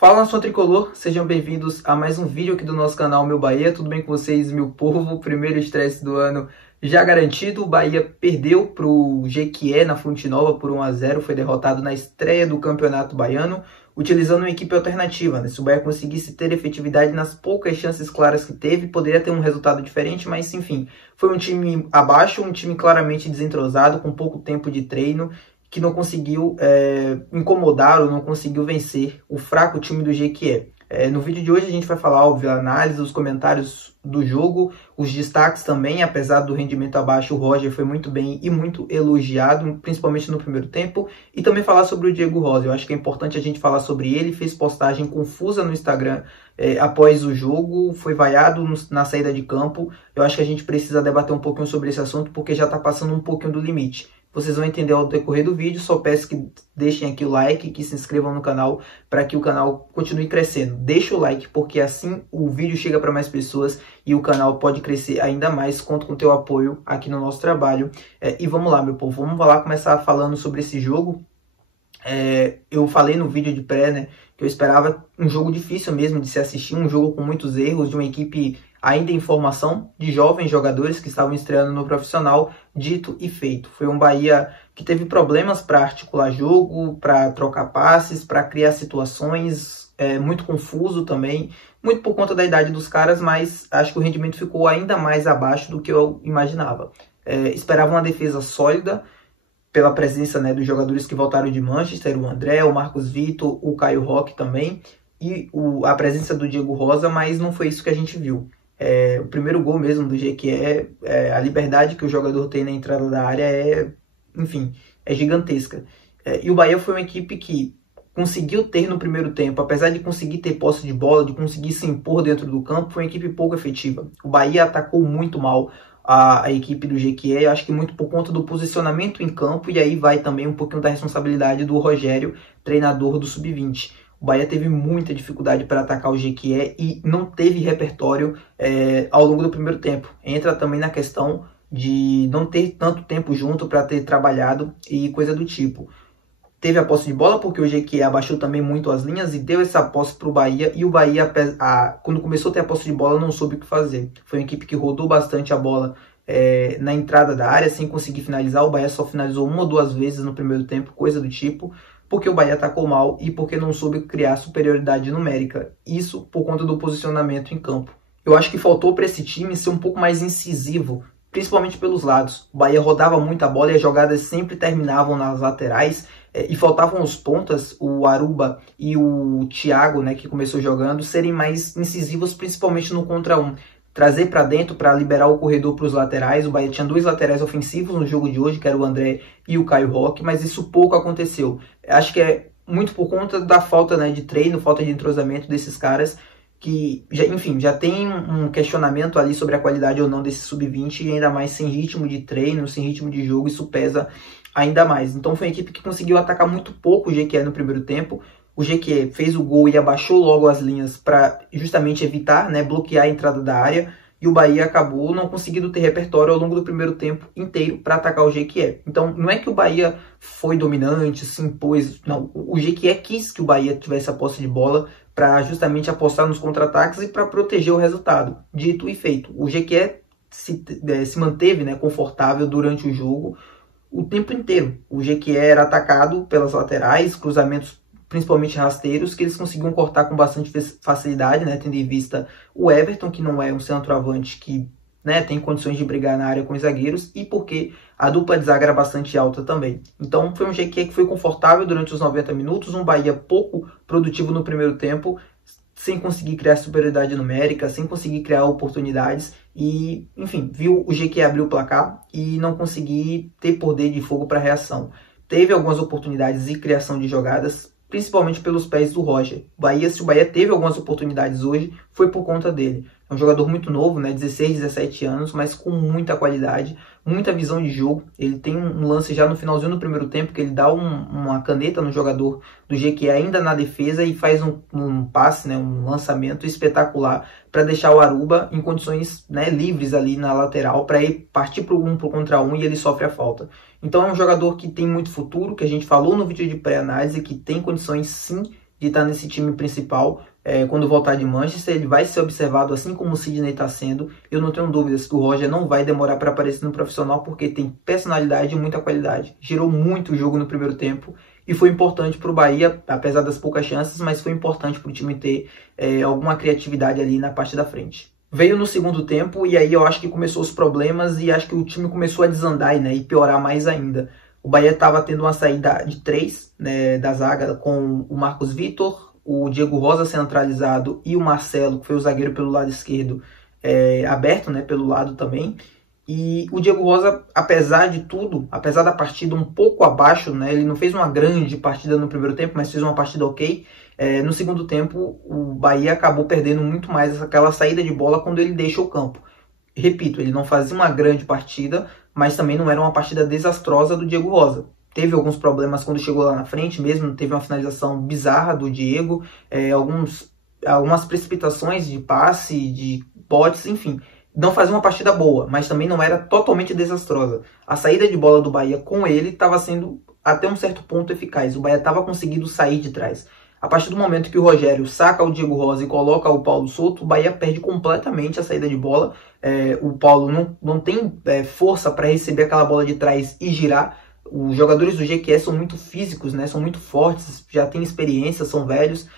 Fala, nação tricolor, sejam bem-vindos a mais um vídeo aqui do nosso canal Meu Bahia. Tudo bem com vocês, meu povo? Primeiro estresse do ano já garantido. O Bahia perdeu para o Jequié na Fonte Nova por 1-0, foi derrotado na estreia do Campeonato Baiano, utilizando uma equipe alternativa, né? Se o Bahia conseguisse ter efetividade nas poucas chances claras que teve, poderia ter um resultado diferente, mas enfim, foi um time abaixo, um time claramente desentrosado, com pouco tempo de treino, que não conseguiu incomodar ou não conseguiu vencer o fraco time do Jequié. No vídeo de hoje a gente vai falar, óbvio, a análise, os comentários do jogo, os destaques também. Apesar do rendimento abaixo, o Roger foi muito bem e muito elogiado, principalmente no primeiro tempo, e também falar sobre o Diego Rosa. Eu acho que é importante a gente falar sobre ele. Fez postagem confusa no Instagram após o jogo, foi vaiado na saída de campo. Eu acho que a gente precisa debater um pouquinho sobre esse assunto, porque já está passando um pouquinho do limite. Vocês vão entender ao decorrer do vídeo. Só peço que deixem aqui o like, que se inscrevam no canal para que o canal continue crescendo. Deixa o like, porque assim o vídeo chega para mais pessoas e o canal pode crescer ainda mais. Conto com o teu apoio aqui no nosso trabalho. E vamos lá, meu povo, vamos lá começar falando sobre esse jogo. Eu falei no vídeo de pré, né, que eu esperava um jogo difícil mesmo de se assistir, um jogo com muitos erros, de uma equipe ainda em formação, de jovens jogadores que estavam estreando no profissional. Dito e feito. Foi um Bahia que teve problemas para articular jogo, para trocar passes, para criar situações, muito confuso também, muito por conta da idade dos caras, mas acho que o rendimento ficou ainda mais abaixo do que eu imaginava. Esperava uma defesa sólida, pela presença, né, dos jogadores que voltaram de Manchester, o André, o Marcos Vitor, o Caio Roque também, e a presença do Diego Rosa, mas não foi isso que a gente viu. O primeiro gol mesmo do Jequié, a liberdade que o jogador tem na entrada da área enfim, é gigantesca. E o Bahia foi uma equipe que conseguiu ter no primeiro tempo, apesar de conseguir ter posse de bola, de conseguir se impor dentro do campo, foi uma equipe pouco efetiva. O Bahia atacou muito mal a equipe do Jequié, acho que muito por conta do posicionamento em campo, e aí vai também um pouquinho da responsabilidade do Rogério, treinador do Sub-20. O Bahia teve muita dificuldade para atacar o Jequié e não teve repertório ao longo do primeiro tempo. Entra também na questão de não ter tanto tempo junto para ter trabalhado e coisa do tipo. Teve a posse de bola porque o Jequié abaixou também muito as linhas e deu essa posse para o Bahia. E o Bahia, quando começou a ter a posse de bola, não soube o que fazer. Foi uma equipe que rodou bastante a bola na entrada da área sem conseguir finalizar. O Bahia só finalizou uma ou duas vezes no primeiro tempo, coisa do tipo, porque o Bahia atacou mal e porque não soube criar superioridade numérica. Isso por conta do posicionamento em campo. Eu acho que faltou para esse time ser um pouco mais incisivo, principalmente pelos lados. O Bahia rodava muito a bola e as jogadas sempre terminavam nas laterais, e faltavam os pontas, o Aruba e o Thiago, né, que começou jogando, serem mais incisivos, principalmente no contra um. Trazer para dentro para liberar o corredor para os laterais. O Bahia tinha dois laterais ofensivos no jogo de hoje, que era o André e o Caio Roque, mas isso pouco aconteceu. Acho que é muito por conta da falta, né, de treino, falta de entrosamento desses caras, que, já tem um questionamento ali sobre a qualidade ou não desse Sub-20, e ainda mais sem ritmo de treino, sem ritmo de jogo, isso pesa ainda mais. Então foi uma equipe que conseguiu atacar muito pouco o Jequié no primeiro tempo. O Jequié fez o gol e abaixou logo as linhas para justamente evitar, né, bloquear a entrada da área. E o Bahia acabou não conseguindo ter repertório ao longo do primeiro tempo inteiro para atacar o Jequié. Então não é que o Bahia foi dominante, se impôs. Não, o Jequié quis que o Bahia tivesse a posse de bola para justamente apostar nos contra-ataques e para proteger o resultado. Dito e feito. O Jequié se manteve, né, confortável durante o jogo o tempo inteiro. O Jequié era atacado pelas laterais, cruzamentos principalmente rasteiros, que eles conseguiam cortar com bastante facilidade, né, tendo em vista o Everton, que não é um centroavante que, né, tem condições de brigar na área com os zagueiros, e porque a dupla de zaga era bastante alta também. Então foi um Jequié que foi confortável durante os 90 minutos, um Bahia pouco produtivo no primeiro tempo, sem conseguir criar superioridade numérica, sem conseguir criar oportunidades, e, enfim, viu o Jequié abrir o placar e não conseguir ter poder de fogo para reação. Teve algumas oportunidades e criação de jogadas, principalmente pelos pés do Roger. Se o Bahia teve algumas oportunidades hoje, foi por conta dele. É um jogador muito novo, né, 16, 17 anos, mas com muita qualidade, muita visão de jogo. Ele tem um lance já no finalzinho do primeiro tempo, que ele dá uma caneta no jogador do Jequié ainda na defesa e faz um passe, né, um lançamento espetacular para deixar o Aruba em condições, né, livres ali na lateral para ir partir para o 1 contra 1 e ele sofre a falta. Então é um jogador que tem muito futuro, que a gente falou no vídeo de pré-análise, que tem condições sim de estar nesse time principal. Quando voltar de Manchester, ele vai ser observado assim como o Sidney está sendo. Eu não tenho dúvidas que o Roger não vai demorar para aparecer no profissional, porque tem personalidade e muita qualidade. Gerou muito jogo no primeiro tempo e foi importante para o Bahia, apesar das poucas chances, mas foi importante para o time ter alguma criatividade ali na parte da frente. Veio no segundo tempo e aí eu acho que começou os problemas e acho que o time começou a desandar, né, e piorar mais ainda. O Bahia estava tendo uma saída de 3, né, da zaga com o Marcos Vitor, o Diego Rosa centralizado e o Marcelo, que foi o zagueiro pelo lado esquerdo, aberto, né, pelo lado também. E o Diego Rosa, apesar de tudo, apesar da partida um pouco abaixo, né, ele não fez uma grande partida no primeiro tempo, mas fez uma partida ok. No segundo tempo, o Bahia acabou perdendo muito mais aquela saída de bola quando ele deixa o campo. Repito, ele não fazia uma grande partida, mas também não era uma partida desastrosa do Diego Rosa. Teve alguns problemas quando chegou lá na frente mesmo, teve uma finalização bizarra do Diego, algumas precipitações de passe, de botes, enfim. Não fazia uma partida boa, mas também não era totalmente desastrosa. A saída de bola do Bahia com ele estava sendo até um certo ponto eficaz. O Bahia estava conseguindo sair de trás. A partir do momento que o Rogério saca o Diego Rosa e coloca o Paulo Souto, o Bahia perde completamente a saída de bola. O Paulo não tem força para receber aquela bola de trás e girar. Os jogadores do GQE são muito físicos, né? São muito fortes, já têm experiência, são velhos.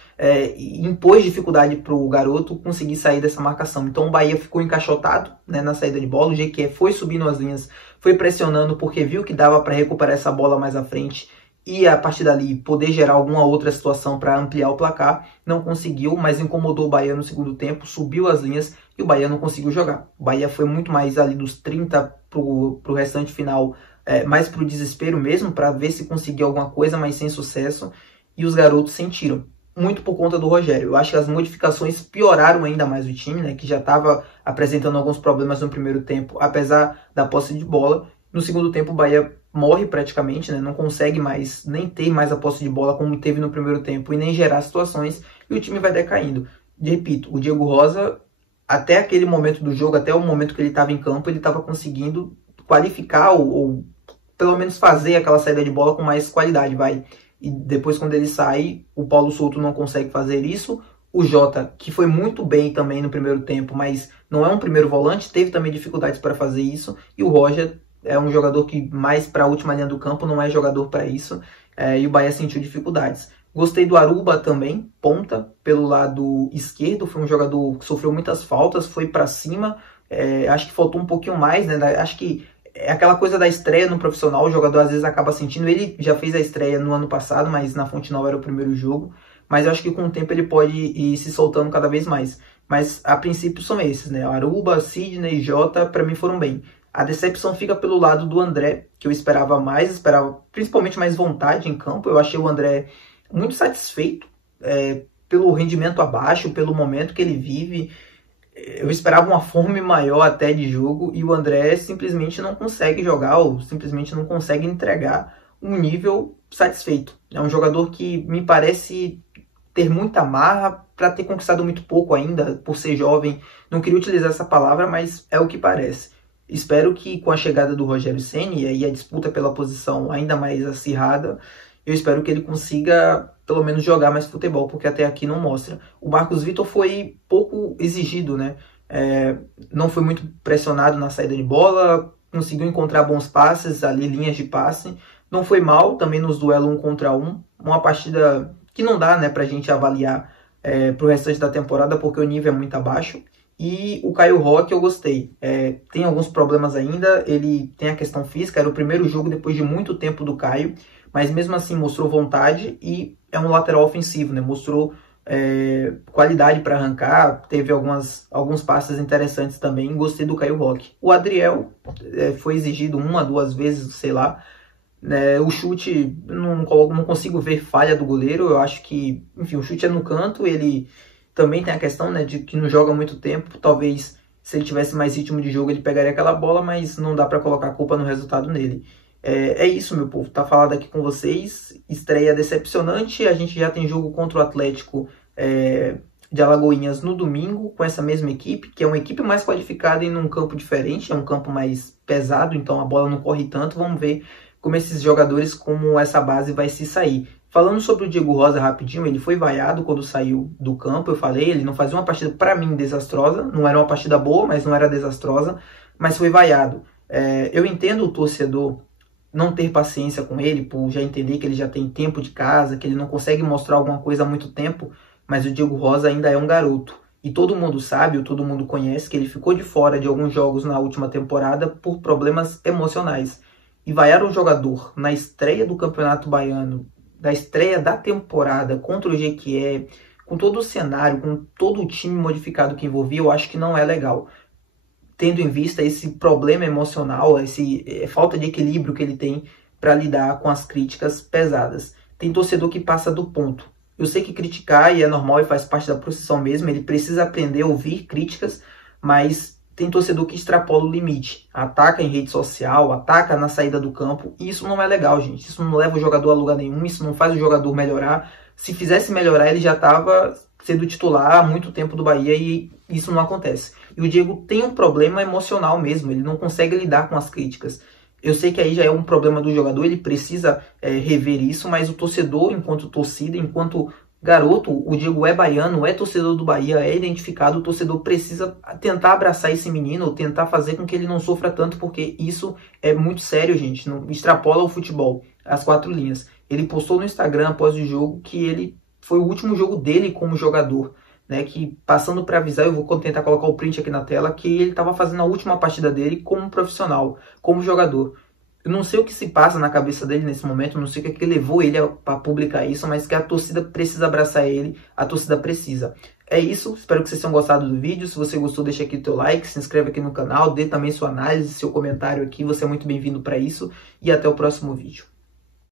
E impôs dificuldade para o garoto conseguir sair dessa marcação. Então o Bahia ficou encaixotado, né, na saída de bola. O GQE foi subindo as linhas, foi pressionando porque viu que dava para recuperar essa bola mais à frente e a partir dali poder gerar alguma outra situação para ampliar o placar. Não conseguiu, mas incomodou o Bahia no segundo tempo, subiu as linhas e o Bahia não conseguiu jogar. O Bahia foi muito mais ali dos 30 para o restante final, mais para o desespero mesmo, para ver se conseguia alguma coisa, mas sem sucesso. E os garotos sentiram, muito por conta do Rogério. Eu acho que as modificações pioraram ainda mais o time, né, que já estava apresentando alguns problemas no primeiro tempo, apesar da posse de bola. No segundo tempo o Bahia morre praticamente, né, não consegue mais nem ter mais a posse de bola como teve no primeiro tempo e nem gerar situações, e o time vai decaindo. E, repito, o Diego Rosa, até aquele momento do jogo, até o momento que ele estava em campo, ele estava conseguindo qualificar ou pelo menos fazer aquela saída de bola com mais qualidade, vai. E depois, quando ele sai, o Paulo Souto não consegue fazer isso. O Jota, que foi muito bem também no primeiro tempo, mas não é um primeiro volante, teve também dificuldades para fazer isso. E o Roger é um jogador que mais para a última linha do campo, não é jogador para isso. E o Bahia sentiu dificuldades. Gostei do Aruba também, ponta, pelo lado esquerdo. Foi um jogador que sofreu muitas faltas, foi para cima. Acho que faltou um pouquinho mais, né? Acho que é aquela coisa da estreia no profissional, o jogador às vezes acaba sentindo. Ele já fez a estreia no ano passado, mas na Fonte Nova era o primeiro jogo. Mas eu acho que com o tempo ele pode ir se soltando cada vez mais. Mas a princípio são esses, né? Aruba, Sidney e Jota, para mim foram bem. A decepção fica pelo lado do André, que eu esperava principalmente mais vontade em campo. Eu achei o André muito satisfeito pelo rendimento abaixo, pelo momento que ele vive. Eu esperava uma fome maior até de jogo e o André simplesmente não consegue jogar ou simplesmente não consegue entregar um nível satisfeito. É um jogador que me parece ter muita marra para ter conquistado muito pouco ainda, por ser jovem. Não queria utilizar essa palavra, mas é o que parece. Espero que com a chegada do Rogério Ceni e aí a disputa pela posição ainda mais acirrada, eu espero que ele consiga pelo menos jogar mais futebol, porque até aqui não mostra. O Marcos Vitor foi pouco exigido, né? Não foi muito pressionado na saída de bola, conseguiu encontrar bons passes ali, linhas de passe. Não foi mal também nos duelos 1 contra 1. Uma partida que não dá, né, pra gente avaliar pro restante da temporada, porque o nível é muito abaixo. E o Caio Roque eu gostei. Tem alguns problemas ainda, ele tem a questão física, era o primeiro jogo depois de muito tempo do Caio, mas mesmo assim mostrou vontade e é um lateral ofensivo, né? Mostrou qualidade para arrancar, teve alguns passes interessantes também. Gostei do Caio Roque. O Adriel foi exigido 1 a 2 vezes, sei lá. O chute, não consigo ver falha do goleiro. Eu acho que, enfim, o chute é no canto. Ele também tem a questão, né, de que não joga há muito tempo. Talvez se ele tivesse mais ritmo de jogo ele pegaria aquela bola, mas não dá para colocar a culpa no resultado nele. É isso, meu povo. Tá falado aqui com vocês. Estreia decepcionante. A gente já tem jogo contra o Atlético de Alagoinhas no domingo, com essa mesma equipe, que é uma equipe mais qualificada em um campo diferente, é um campo mais pesado, então a bola não corre tanto. Vamos ver como esses jogadores, como essa base vai se sair. Falando sobre o Diego Rosa rapidinho, ele foi vaiado quando saiu do campo, eu falei, ele não fazia uma partida, para mim, desastrosa, não era uma partida boa, mas não era desastrosa, mas foi vaiado. Eu entendo o torcedor não ter paciência com ele, por já entender que ele já tem tempo de casa, que ele não consegue mostrar alguma coisa há muito tempo, mas o Diego Rosa ainda é um garoto. E todo mundo sabe, ou todo mundo conhece, que ele ficou de fora de alguns jogos na última temporada por problemas emocionais. E vaiar um jogador na estreia do Campeonato Baiano, da estreia da temporada contra o Jequié, com todo o cenário, com todo o time modificado que envolvia, eu acho que não é legal. Tendo em vista esse problema emocional, esse falta de equilíbrio que ele tem para lidar com as críticas pesadas. Tem torcedor que passa do ponto. Eu sei que criticar e é normal e faz parte da profissão mesmo, ele precisa aprender a ouvir críticas, mas tem torcedor que extrapola o limite, ataca em rede social, ataca na saída do campo, e isso não é legal, gente. Isso não leva o jogador a lugar nenhum, isso não faz o jogador melhorar. Se fizesse melhorar, ele já estava sendo titular há muito tempo do Bahia e isso não acontece. E o Diego tem um problema emocional mesmo, ele não consegue lidar com as críticas. Eu sei que aí já é um problema do jogador, ele precisa rever isso, mas o torcedor, enquanto torcida, enquanto garoto, o Diego é baiano, é torcedor do Bahia, é identificado, o torcedor precisa tentar abraçar esse menino, ou tentar fazer com que ele não sofra tanto, porque isso é muito sério, gente, não extrapola o futebol, as 4 linhas. Ele postou no Instagram após o jogo que ele foi o último jogo dele como jogador, né, que passando para avisar, eu vou tentar colocar o print aqui na tela, que ele estava fazendo a última partida dele como profissional, como jogador. Eu não sei o que se passa na cabeça dele nesse momento, não sei o que levou ele para publicar isso, mas que a torcida precisa abraçar ele, a torcida precisa. É isso, espero que vocês tenham gostado do vídeo. Se você gostou, deixa aqui o teu like, se inscreve aqui no canal, dê também sua análise, seu comentário aqui, você é muito bem-vindo para isso, e até o próximo vídeo.